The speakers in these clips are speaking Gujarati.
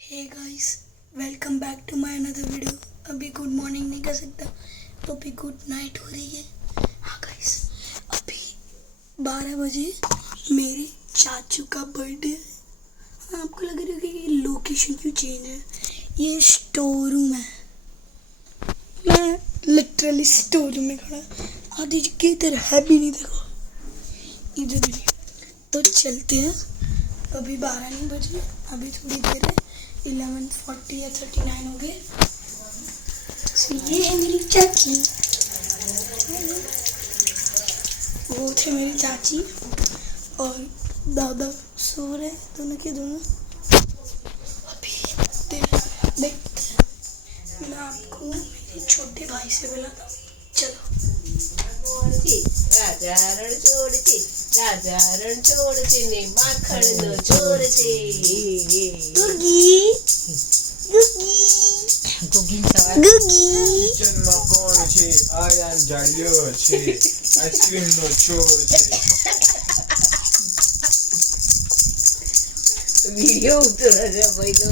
Hey guys, welcome back to my another video. अभी गुड मॉर्निंग नहीं कर सकता तो अभी गुड नाइट हो रही है। हाँ गाइस, अभी 12 बजे मेरे चाचू का बर्थडे है। आपको लग रही होगी कि लोकेशन क्यों चेंज है। ये स्टोर रूम है, मैं लिटरली स्टोर रूम में खड़ा। आधी जगह इधर है भी नहीं, देखो इधर भी नहीं। तो चलते हैं, अभी 12 नहीं बजे, अभी थोड़ी देर है, 11:40 या 39 हो गए। तो ये है मेरी चाची, वो थे मेरी चाची और दादा सो रहे दोनों के दोनों। अभी देखते मैं आपको मेरे छोटे भाई से मिलाता हूँ। चलो। રાજારણ ચોર છે ને માખણનો ચોર છે ગુગી ગુગી ગુગી સવાર ગુગી કિચનમાં કોણ છે? આયાન જાડ્યો છે, આઈસ્ક્રીમનો ચોર છે. વિડિયો ઉતરે છે ભાઈ તો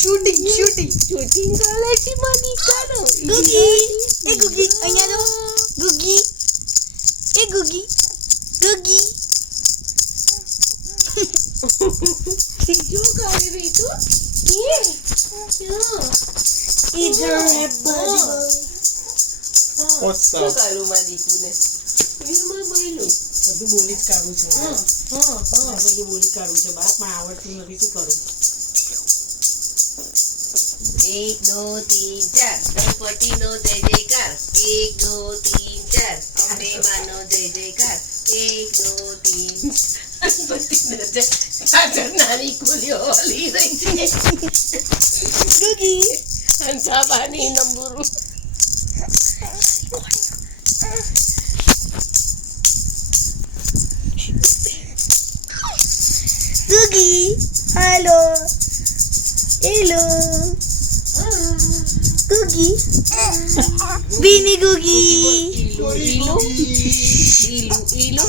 શૂટિંગ શૂટિંગ કરે છે મનિકાનો ગુગી એ ગુગી અહીંયા જો ગુગી એ ગુગી ગુગી જો કરે રે તું કે इधर है बर्थडे What's શું up? કરું માં દીકુને એમાં બોલું બધું બોલી જ કાઢું છું હા બધું બોલી જ કાઢું છે બાપ માં આવડતું નથી શું કરું 1 2 3 4 ગણપતિનો જય જયકાર 1 2 3 4 અંબે માનો જય જયકાર 1 2 3 ગણપતિનો જય ચાચર નાની કુલ્યો ઓલી રહી છે गुगी હંસાબાની નંબુરું गुगी हेलो हेलो गुगी बीनी गुगी इलू इलू इलू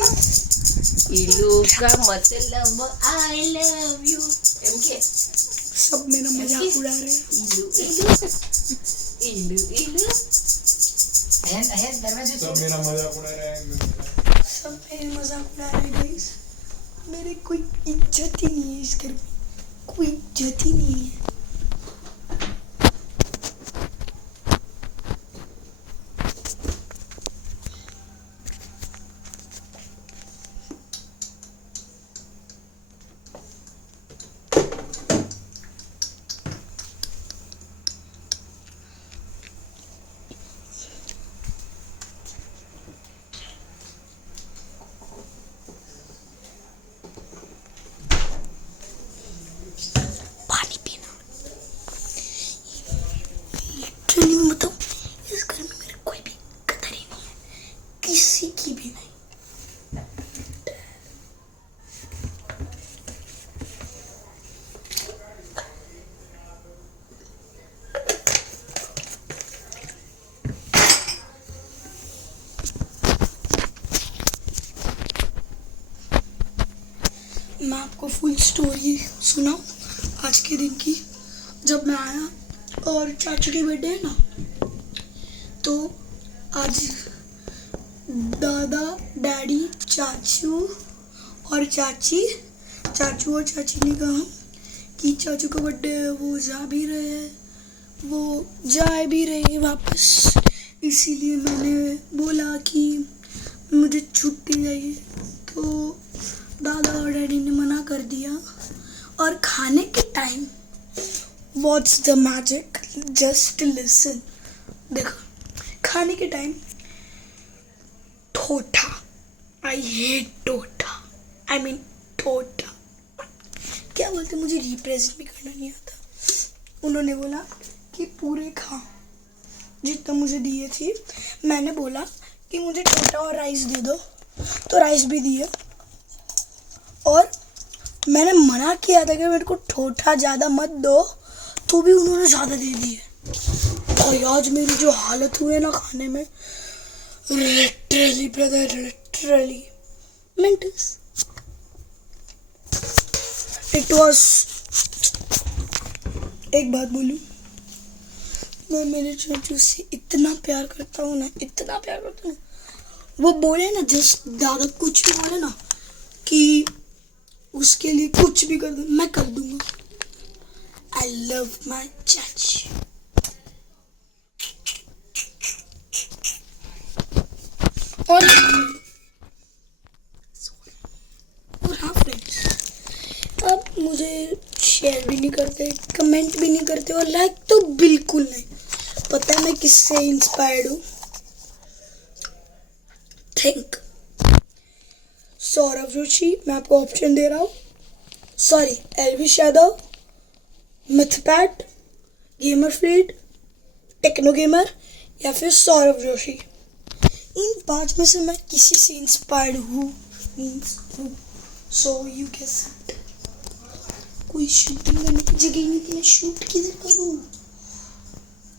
इलू का मतलब आई लव यू एम के सब मेरा मजाक उड़ा रहे हैं। इलू इलू इलू इलू અહીંયા દરવાજો सब मेरा मजाक उड़ा रहा है. सब मेरे मजाक उड़ा रहे हैं गाइस। मेरे कोई इज्जत ही नहीं है इस घर में, कोई इज्जत ही नहीं है। पानी पीना लिटरली मैं बताऊं, इस घर में मेरे कोई भी कदर ही नहीं है, किसी की भी नहीं। मैं आपको फुल स्टोरी सुनाऊं आज के दिन की। जब मैं आया और चाचू की बर्थडे है ना, तो आज दादा डैडी चाचू और चाची ने कहा कि चाचू का बर्थडे है, वो जा भी रहे हैं वापस। इसीलिए मैंने बोला कि मुझे छुट्टी चाहिए, तो दादा और डैडी ने मना कर दिया। और खाने के time what's the magic, just listen. देखो खाने के टाइम ठोठा, आई हेट ठोठा, आई मीन ठोठा क्या बोलते, मुझे रिप्रेजेंट भी करना नहीं आता। उन्होंने बोला कि पूरे खा जितना मुझे दिए थे। मैंने बोला कि मुझे ठोठा और राइस दे दो, तो राइस भी दिया। और मैंने मना किया था कि मेरे को ठोठा ज़्यादा मत दो, तो भी उन्होंने ज़्यादा दे दिए। और आज मेरी जो हालत हुई है ना खाने में, literally brother, literally mentals, it was एक बात बोलूं, मैं मेरे चाचू से इतना प्यार करता हूँ ना, इतना प्यार करता हूँ। वो बोले ना जस्ट दादा कुछ भी बोले ना कि उसके लिए कुछ भी कर दूँ, मैं कर दूंगा। आई लव माई चाची। और हाँ फ्रेंड्स, अब मुझे शेयर भी नहीं करते, कमेंट भी नहीं करते और लाइक तो बिल्कुल नहीं। पता है मैं किससे इंस्पायर्ड हूँ? थिंक सौरभ जोशी, मैं आपको ऑप्शन दे रहा हूँ, sorry Elvish Yadav, Mythpat, gamer fleet, techno gamer या फिर सौरभ जोशी। इन 5 में से मैं किसी से इंस्पायर्ड हूँ। So you guess it. कोई शूटिंग करने की जगह नहीं थी, मैं शूट किधर करूँ?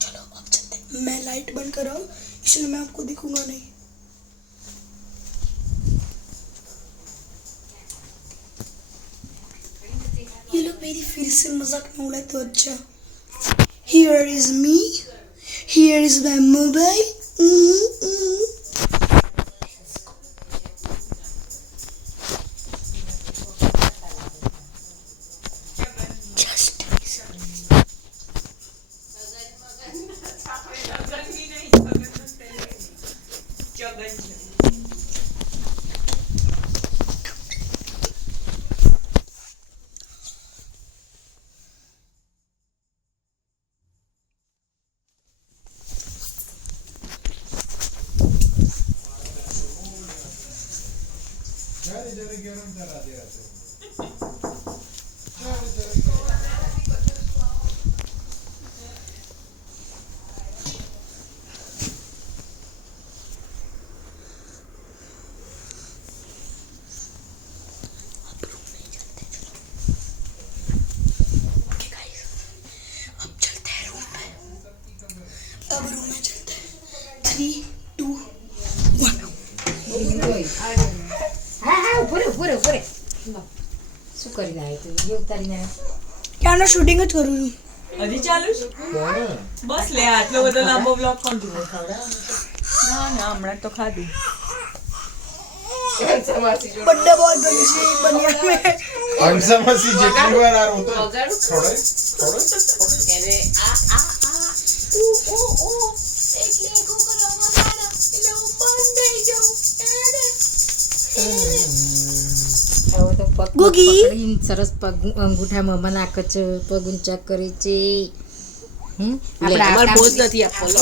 चलो अब चलते हैं। मैं लाइट बंद कर रहा हूँ इसलिए मैं आपको दिखूंगा नहीं। ये लोग मेरी फिर से मजाक में उड़ाए तो अच्छा। Here is me, here is my mobile. Just अब रूम में चलते हैं। 3, 2, 1। હા ઉભરે શું કરી રહ્યા તું એ ઉતારીને ક્યાંનો શૂટિંગ જ કરું છું। હજી ચાલુ છે? બસ લે આટલો બધો લાંબો બ્લોગ કોણ જોવે? ના ના હમણાં તો ખાધી। बर्थडे बहुत बड़ी सी बनिया में અંશમાંથી જેટલી વાર આ રોતો વગાડું થોડે એને આ ઓ એટલે કોકરો વગાડો એટલે હું બંધ થઈ જાઉં હવે તો પગ ગુગી. પકડીને સરસ પગ અંગૂઠામાં મને નાખે છે, પગ ઊંચા કરે છે। આપણે અમાર આવતા પોઝ નથી આપવો લો।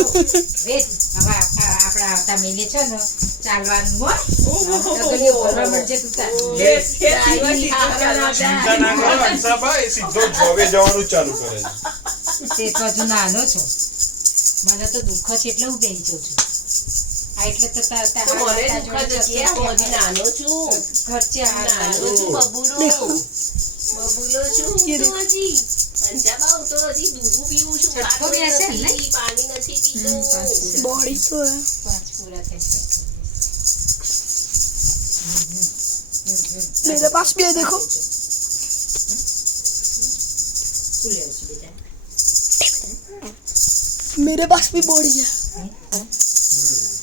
વેટ હવે આપણે આવતા મહિને છે ને ચાલવાનું હોય તો ગલીઓ ભરવા મળશે તું તાર ચિંતા ના કરો અંશાભાઈ સીધો જોબે જવાનું ચાલુ કરે છે તે તો હજુ નાનો છો, મને તો દુઃખ છે એટલે હું બેસી જાઉં છું। આ એટલે તો નાનો છું, ખર્ચે નાનો છું, બબુલો છું ये તો હજી પંજાબાઉ તો હજી દૂધ પીવું છું, છઠ્ઠો બેસે ને? પાણી નથી પીતું। बॉडी तो है। 5 પૂરા થઈ मेरे पास भी है देखो। શું લેવું છે બેટા? मेरे पास भी बॉडी है।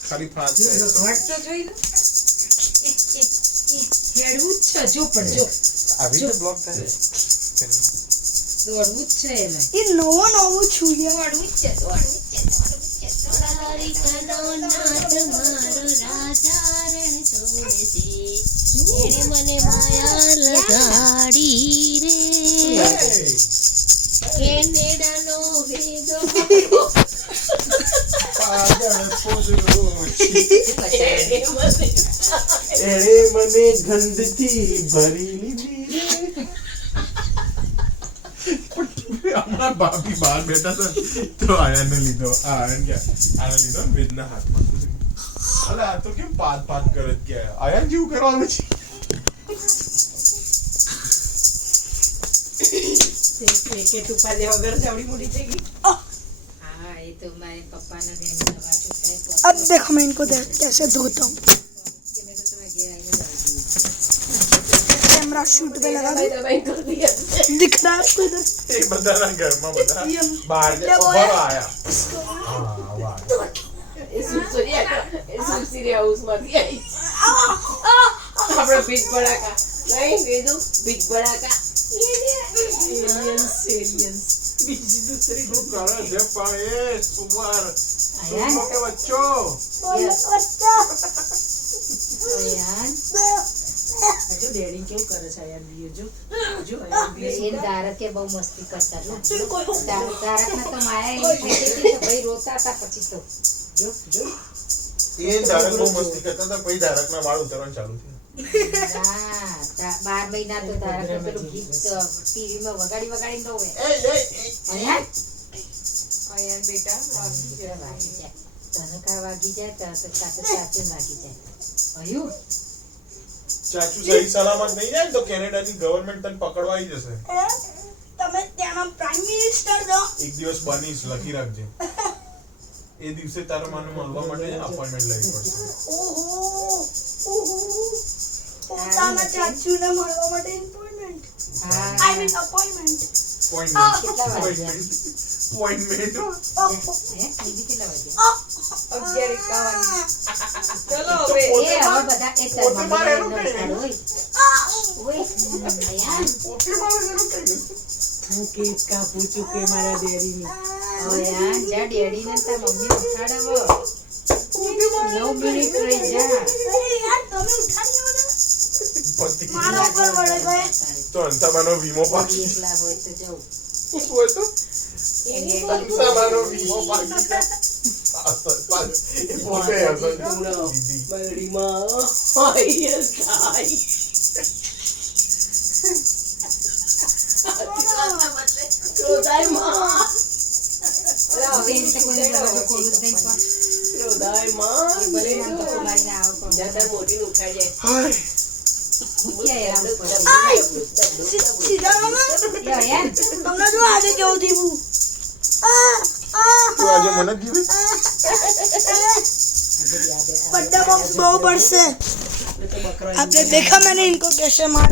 ખાલી ફાંસ ઘટ તો જોઈ લો હેડવું જ છે જો પણ જો આવી તો બ્લોક થાય દોડવું જ છે એને ये नोवो छू गया। દોડવું જ છે મને માયા લગાડી રે કેનેડાનો ભેદો પાગળ પોદરો એણે મને ગંધથી ભરી લીધી હમણાં ભાભી બહાર બેઠા હતા તો આયાને લીધો આને લીધો વેદના હાથમાં અલે આ તો કેમ પાત કરે કે આયાન જેવું કરવાનું છે કે ટુપા લે વગર જવડી મોટી થઈ ગઈ। હા એ તો મારે પપ્પાના ઘેર જવાતું થાય अब देखो मैं इनको कैसे धोता हूँ। કે મેં તો તમે ઘેર આવીને कैमरा शूट पे लगा दो दबाई कर दिया दिख रहा है आपको इधर એ બધાના ઘરમાં બધા બહાર ઉભા આયા હા વાહ એ સુરસુરિયા એ સુરસુરિયા હાઉસમાંથી આવી આપણે બીજ બડાકા નહીં વેદુ બીજ બડાકા એલિયન્સ બીજી દૂસરી શું કરે છે પણ એ સુમાર સુમો કે બચ્ચો હજુ ડેડી કેવું કરે છે યાર બીજો જો આયા બી એ તારક કે બહુ મસ્તી કરતા હતા તારકને તો માયા એવી થઈ ગઈ હતી કે ભાઈ રોતા હતા પછી તો જો એ ધારક બહુ મસ્તી કરતા હતા પછી ધારકના વાળ ઉતરવાનું ચાલુ થયું ના 12 મહિના તો તારક પેલું ગીત ટીવીમાં વગાડી તો હોય અયાન બેટા વાગી જાય તને કા વાગી જાય તો સાથે વાગી જાય અયું ચાચુ સહી સલામત નહીં જાય તો કેનેડાની ગવર્નમેન્ટ તને પકડવા આવી જશે તમે ત્યાંના પ્રાઇમ મિનિસ્ટર છો એક દિવસ બનીશ લખી રાખજે એ દિવસે તારા માને મળવા માટે અપોઇન્ટમેન્ટ લેવી પડશે પોતાના ચાચુને મળવા માટે appointment I mean appointment appointment દીદી કેટલા વાગે 11:51 ચલો હવે એ હવે બધા એ તાર પોતે મારે એનું મમ્મી કઈ નહીં. ઓય અયાન પોતે મારે એનું કઈ નહીં. હું કેક કાપું છું કે મારા ડેડીની અયાન જા ડેડીને તાર મમ્મી ઉઠાડવો 9 મિનિટ રહી જા અરે યાર તમે ઉઠાડી લો ને પતિ મારા ઉપર પડે ગયે તો અંતામાનો વીમો પાકી એકલા હોય તો જાઉં હોય તો એને અંતામાનો વીમો પાકી જાય. આ સર, એ પોતે હશે. દીદી. બરડીમાં આઈ થાય ક્રોધાયમાં ક્રોધાયમાં મોટી ઉઠાડે હાય. સીધા રમો તમને જો આજે કેવું થયું તું આજે મને જ જીવી? बर्थडे बॉक्स बहुत बड़े से आपने देखा मैंने इनको कैसे मारा